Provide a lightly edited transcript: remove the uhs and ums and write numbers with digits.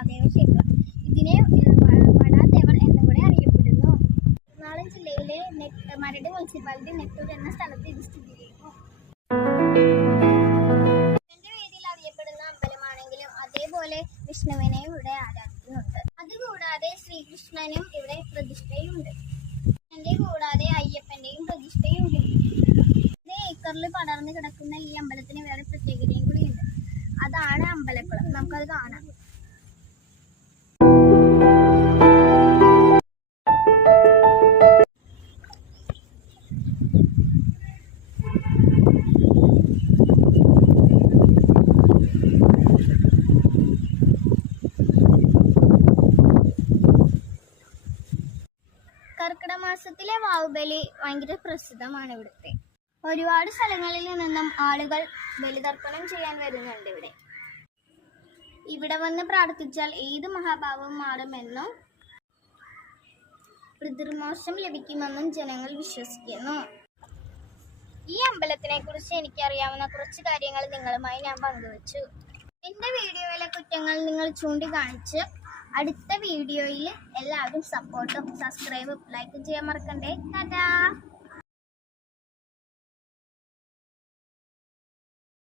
മഹാദേവ ക്ഷേത്രം. ഇതിനെ വടാദേവർ എന്നും കൂടെ അറിയപ്പെടുന്നു. എറണാകുളം ജില്ലയിലെ മരട് മുനിസിപ്പാലിറ്റി നെട്ടൂർ എന്ന സ്ഥലത്ത് ഇത് സ്ഥിതി ചെയ്യുന്നു. പേരിൽ അറിയപ്പെടുന്ന അമ്പലമാണെങ്കിലും അതേപോലെ വിഷ്ണുവിനെയും ഇവിടെ ആരാധിക്കുന്നുണ്ട്. അതുകൂടാതെ ശ്രീകൃഷ്ണനും ഇവിടെ പ്രതിഷ്ഠയുണ്ട്. കൂടാതെ അയ്യപ്പന്റെയും പ്രതിഷ്ഠയുണ്ട്. ഇത് ഏക്കറിൽ പടർന്നു കിടക്കുന്ന ഈ അമ്പലത്തിന് വേറെ പ്രത്യേകതയും കൂടിയുണ്ട്. അതാണ് അമ്പലക്കുളം. നമുക്കത് കാണാം. കർക്കിടക മാസത്തിലെ വാവുബലി ഭയങ്കര പ്രസിദ്ധമാണ് ഇവിടുത്തെ. ഒരുപാട് സ്ഥലങ്ങളിൽ നിന്നും ആളുകൾ ബലിതർപ്പണം ചെയ്യാൻ വരുന്നുണ്ട് ഇവിടെ. ഇവിടെ വന്ന് പ്രാർത്ഥിച്ചാൽ ഏത് മഹാഭാവവും മാറുമെന്നും പിതൃമോക്ഷം ലഭിക്കുമെന്നും ജനങ്ങൾ വിശ്വസിക്കുന്നു. ഈ അമ്പലത്തിനെ കുറിച്ച് എനിക്കറിയാവുന്ന കുറച്ച് കാര്യങ്ങൾ നിങ്ങളുമായി ഞാൻ പങ്കുവച്ചു. എൻ്റെ വീഡിയോയിലെ കുറ്റങ്ങൾ നിങ്ങൾ ചൂണ്ടിക്കാണിച്ച് അടുത്ത വീഡിയോയിൽ എല്ലാവരും സപ്പോർട്ടും സബ്സ്ക്രൈബും ലൈക്ക് ചെയ്യാൻ മറക്കണ്ടേ. ടാറ്റാ.